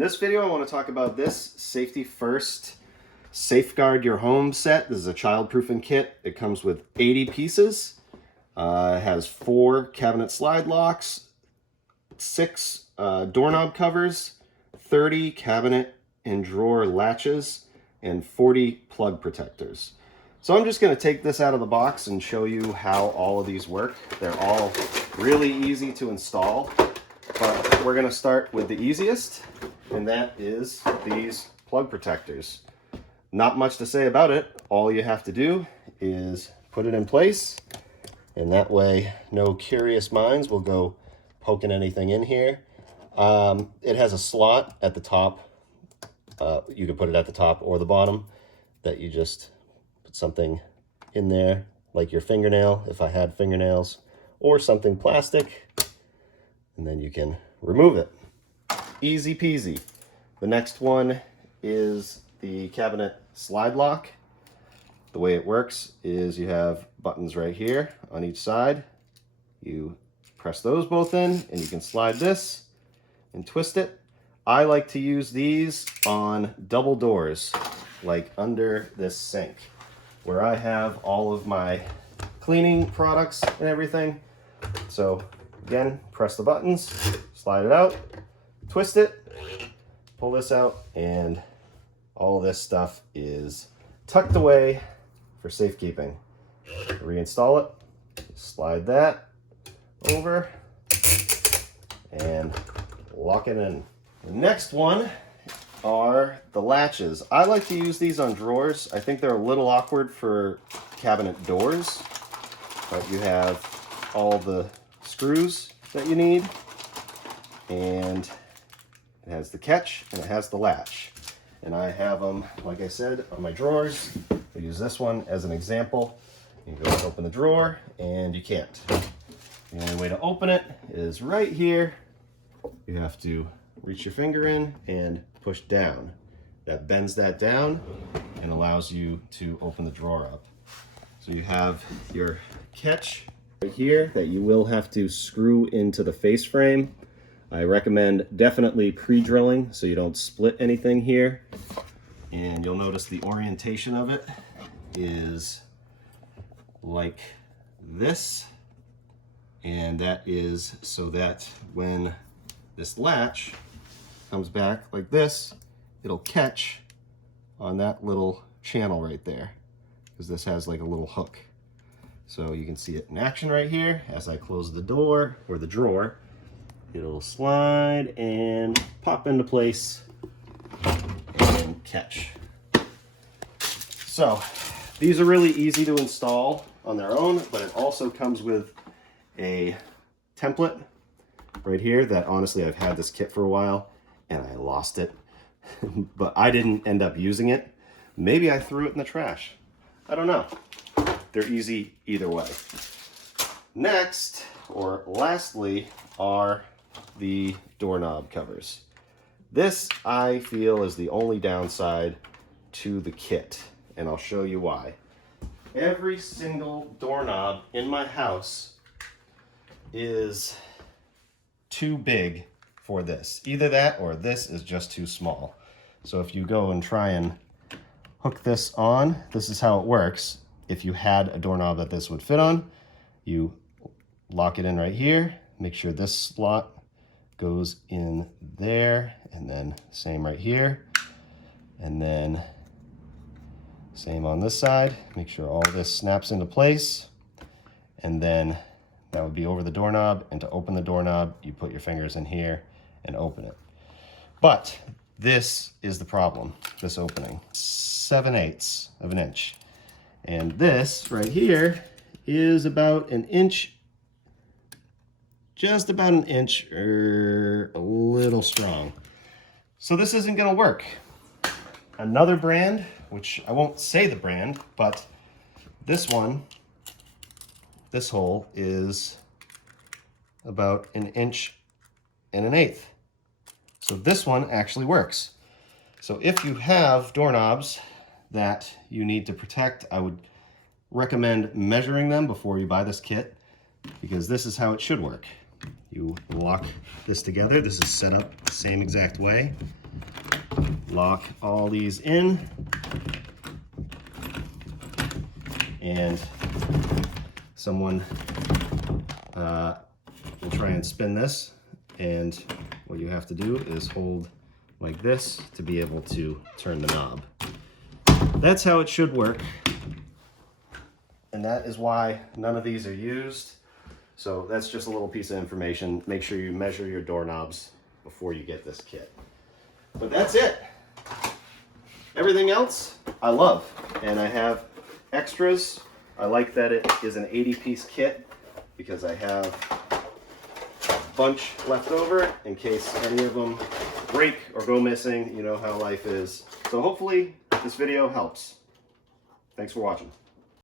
this video, I want to talk about this Safety First Safeguard Your Home set. This is a childproofing kit. It comes with 80 pieces. It has 4 cabinet slide locks, 6 doorknob covers, 30 cabinet and drawer latches, and 40 plug protectors. So I'm just going to take this out of the box and show you how all of these work. They're all really easy to install, but we're going to start with the easiest, and that is these plug protectors. Not much to say about it. All you have to do is put it in place, and that way no curious minds will go poking anything in here. It has a slot at the top. You can put it at the top or the bottom, that you just put something in there, like your fingernail, if I had fingernails, or something plastic, and then you can remove it. Easy peasy. The next one is the cabinet slide lock. The way it works is you have buttons right here on each side. You press those both in, and you can slide this and twist it. I like to use these on double doors, like under this sink, where I have all of my cleaning products and everything. So again, press the buttons, slide it out, twist it, pull this out, and all this stuff is tucked away for safekeeping. Reinstall it, slide that over, and lock it in. The next one are the latches. I like to use these on drawers. I think they're a little awkward for cabinet doors, but you have all the screws that you need, and it has the catch and it has the latch. And I have them, like I said, on my drawers. I use this one as an example. You go to open the drawer and you can't. The only way to open it is right here. You have to reach your finger in and push down. That bends that down and allows you to open the drawer up. So you have your catch right here that you will have to screw into the face frame. I recommend definitely pre-drilling so you don't split anything here. And you'll notice the orientation of it is like this. And that is so that when this latch comes back like this, it'll catch on that little channel right there, because this has like a little hook. So you can see it in action right here. As I close the door or the drawer, it'll slide and pop into place and catch. So these are really easy to install on their own, but it also comes with a template right here that honestly I've had this kit for a while and I lost it. But I didn't end up using it. Maybe I threw it in the trash. I don't know. They're easy either way. Next, or lastly, are the doorknob covers. This, I feel, is the only downside to the kit, and I'll show you why. Every single doorknob in my house is too big for this. Either that or this is just too small. So if you go and try and hook this on, this is how it works. If you had a doorknob that this would fit on, you lock it in right here, make sure this slot goes in there, and then same right here, and then same on this side. Make sure all this snaps into place, and then that would be over the doorknob, and to open the doorknob, you put your fingers in here and open it. But this is the problem, this opening. 7/8 of an inch. And this right here is about an inch, just about an inch or a little strong. So this isn't gonna work. Another brand, which I won't say the brand, but this one, this hole is about an inch and an eighth. So this one actually works. So if you have doorknobs that you need to protect, I would recommend measuring them before you buy this kit, because this is how it should work. You lock this together. This is set up the same exact way. lock all these in, and someone will try and spin this, and what you have to do is hold like this to be able to turn the knob. That's how it should work, and that is why none of these are used. So that's just a little piece of information. Make sure you measure your doorknobs before you get this kit. But that's it. Everything else I love, and I have extras. I like that it is an 80-piece kit because I have a bunch left over in case any of them break or go missing. You know how life is. So hopefully this video helps. Thanks for watching.